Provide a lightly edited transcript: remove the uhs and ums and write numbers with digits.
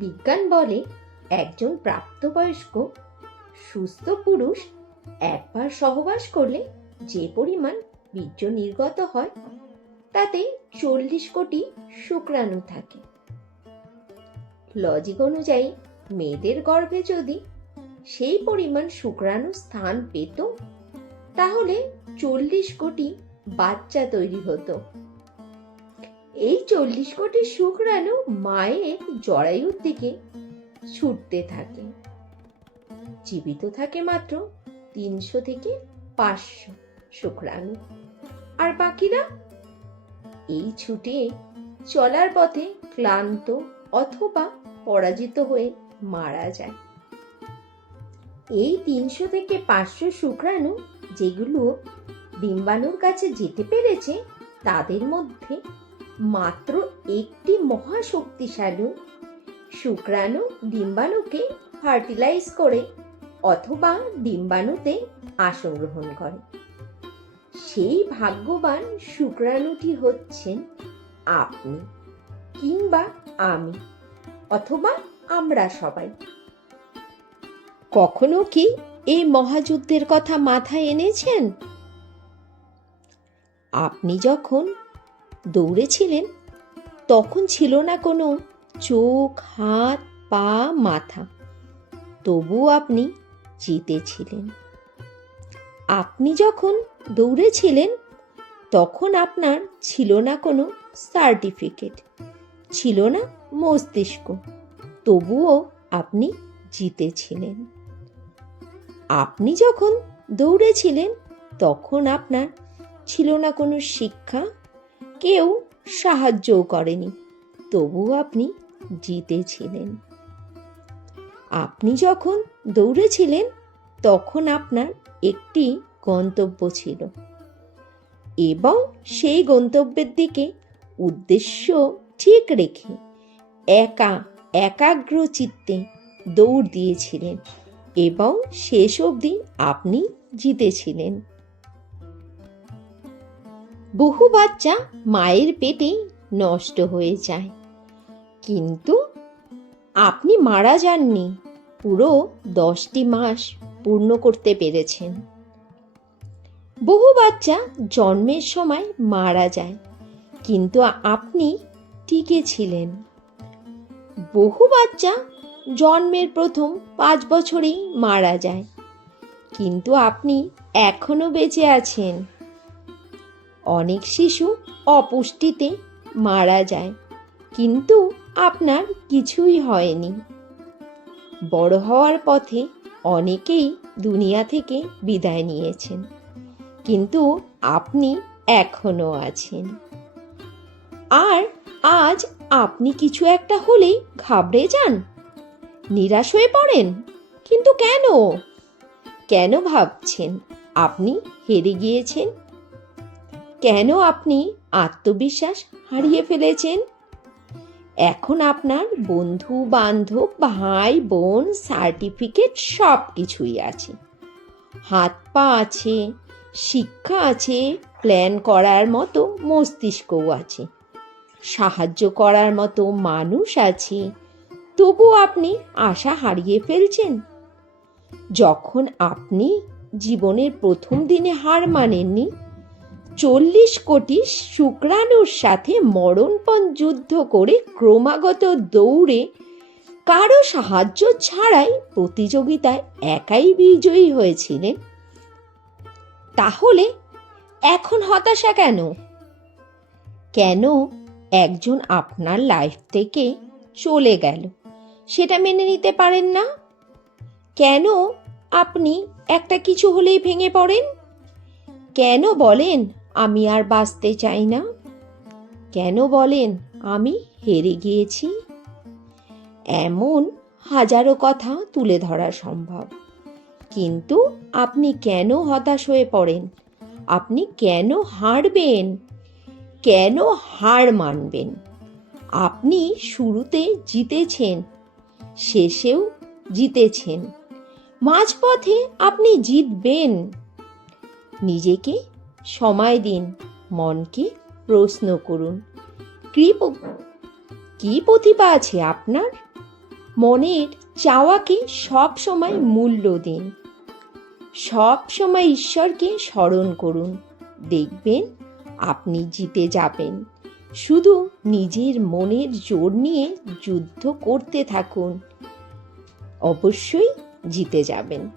বিজ্ঞান বলে একজন প্রাপ্তবয়স্ক সুস্থ পুরুষ একবার সহবাস করলে যে পরিমাণ বীর্য নির্গত হয় তাতে 40 কোটি শুক্রাণু থাকে। লজিক অনুযায়ী মেয়েদের গর্ভে যদি সেই পরিমাণ শুক্রাণু স্থান পেত তাহলে 40 কোটি বাচ্চা তৈরি হতো। এই 40 কোটি শুক্রাণু মায়ের জরায়ুর দিকে ছুটতে থাকে। জীবিত থাকে মাত্র 300 থেকে 500 শুক্রাণু, আর বাকিরা এই ছুটে চলার পথে ক্লান্ত অথবা পরাজিত হয়ে মারা যায়। এই 300 থেকে 500 শুক্রাণু যেগুলো ডিম্বাণুর কাছে যেতে পেরেছে তাদের মধ্যে মাত্র একটি মহাশক্তিশালী শুক্রাণু ডিম্বাণুকে ফার্টিলাইজ করে অথবা ডিম্বাণুতে আসন গ্রহণ করে। সেই ভাগ্যবান শুক্রাণুটি হচ্ছেন আপনি কিংবা আমি অথবা আমরা সবাই। কখনো কি এই মহাযুদ্ধের কথা মাথায় এনেছেন? আপনি যখন দৌড়েছিলেন তখন ছিল না কোনো চোখ, হাত, পা, মাথা, তবুও আপনি জিতেছিলেন। আপনি যখন দৌড়েছিলেন তখন আপনার ছিল না কোনো সার্টিফিকেট, ছিল না মস্তিষ্ক, তবুও আপনি জিতেছিলেন। আপনি যখন দৌড়েছিলেন তখন আপনার ছিল না কোনো শিক্ষা, কেউ সাহায্যও করেনি, তবুও আপনি জিতেছিলেন। আপনি যখন দৌড়েছিলেন তখন আপনার একটি গন্তব্য ছিল এবং সেই গন্তব্যের দিকে উদ্দেশ্য ঠিক রেখে একাগ্র চিত্তে দৌড় দিয়েছিলেন এবং শেষ অবধি আপনি জিতেছিলেন। বহু বাচ্চা মায়ের পেটে নষ্ট হয়ে যায়, কিন্তু আপনি মারা যাননি, পুরো 10টি মাস পূর্ণ করতে পেরেছেন। বহু বাচ্চা জন্মের সময় মারা যায়, কিন্তু আপনি টিকে ছিলেন। বহু বাচ্চা জন্মের প্রথম 5 বছরেই মারা যায়, কিন্তু আপনি এখনো বেঁচে আছেন। অনেক শিশু অপুষ্টিতে মারা যায়, কিন্তু আপনার কিছুই হয়নি। বড় হওয়ার পথে অনেকেই দুনিয়া থেকে বিদায় নিয়েছেন, কিন্তু আপনি এখনো আছেন। আর আজ আপনি কিছু একটা হলেই ঘাবড়ে যান, নিরাশ হয়ে পড়েন। কিন্তু কেন? কেন ভাবছেন আপনি হেরে গিয়েছেন? কেন আপনি আত্মবিশ্বাস হারিয়ে ফেলেছেন? এখন আপনার বন্ধু বান্ধব, ভাই বোন, সার্টিফিকেট সব কিছুই আছে, হাত পা আছে, শিক্ষা আছে, প্ল্যান করার মতো মস্তিষ্কও আছে, সাহায্য করার মতো মানুষ আছে, তবু আপনি আশা হারিয়ে ফেলছেন। যখন আপনি জীবনের প্রথম দিনে হার মানেননি, 40 কোটি শুক্রাণুর সাথে মরণপণ যুদ্ধ করে ক্রমাগত দৌড়ে কারো সাহায্য ছাড়াই প্রতিযোগিতায় একাই বিজয়ী হয়েছিলেন, তাহলে এখন হতাশা কেন? কেন একজন আপনার লাইফ থেকে চলে গেল সেটা মেনে নিতে পারেন না? কেন আপনি একটা কিছু হলেই ভেঙে পড়েন? কেন বলেন আমি আর বাঁচতে চাই না? কেন বলেন আমি হেরে গিয়েছি? এমন হাজারো কথা তুলে ধরা সম্ভব, কিন্তু আপনি কেন হতাশ হয়ে পড়েন? আপনি কেন হারবেন? কেন হার মানবেন? আপনি শুরুতে জিতেছেন, শেষেও জিতেছেন, মাঝপথে আপনি জিতবেন। নিজেকে সময় দিন, মনকে প্রশ্ন করুন, কি প্রতিভা আছে আপনার? মনের চাওয়াকে সব সময় মূল্য দিন, সব সময় ঈশ্বরকে স্মরণ করুন। দেখবেন আপনি জিতে যাবেন। শুধু নিজের মনের জোর নিয়ে যুদ্ধ করতে থাকুন, অবশ্যই জিতে যাবেন।